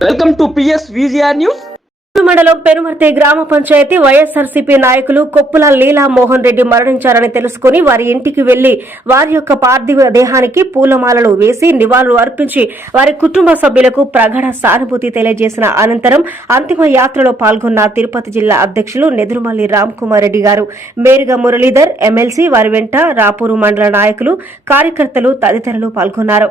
Welcome to PS VGR news. మండలం పెనుమర్తి గ్రామ పంచాయతీ వైఎస్ఆర్సీపీ నాయకులు కొప్పుల లీలా మోహన్ రెడ్డి మరణించారని తెలుసుకుని వారి ఇంటికి వెళ్ళి వారి యొక్క పార్థివ దేహానికి పూలమాలలు వేసి నివాళులు అర్పించి వారి కుటుంబ సభ్యులకు ప్రగాఢ సానుభూతి తెలియజేసిన అనంతరం అంతిమ యాత్రలో పాల్గొన్న తిరుపతి జిల్లా అధ్యక్షులు నెదురుమల్లి రామ్ కుమార్ రెడ్డి గారు మేరుగా మురళీధర్ ఎమ్మెల్సీ వారి వెంట రాపూరు మండల నాయకులు కార్యకర్తలు తదితరులు పాల్గొన్నారు.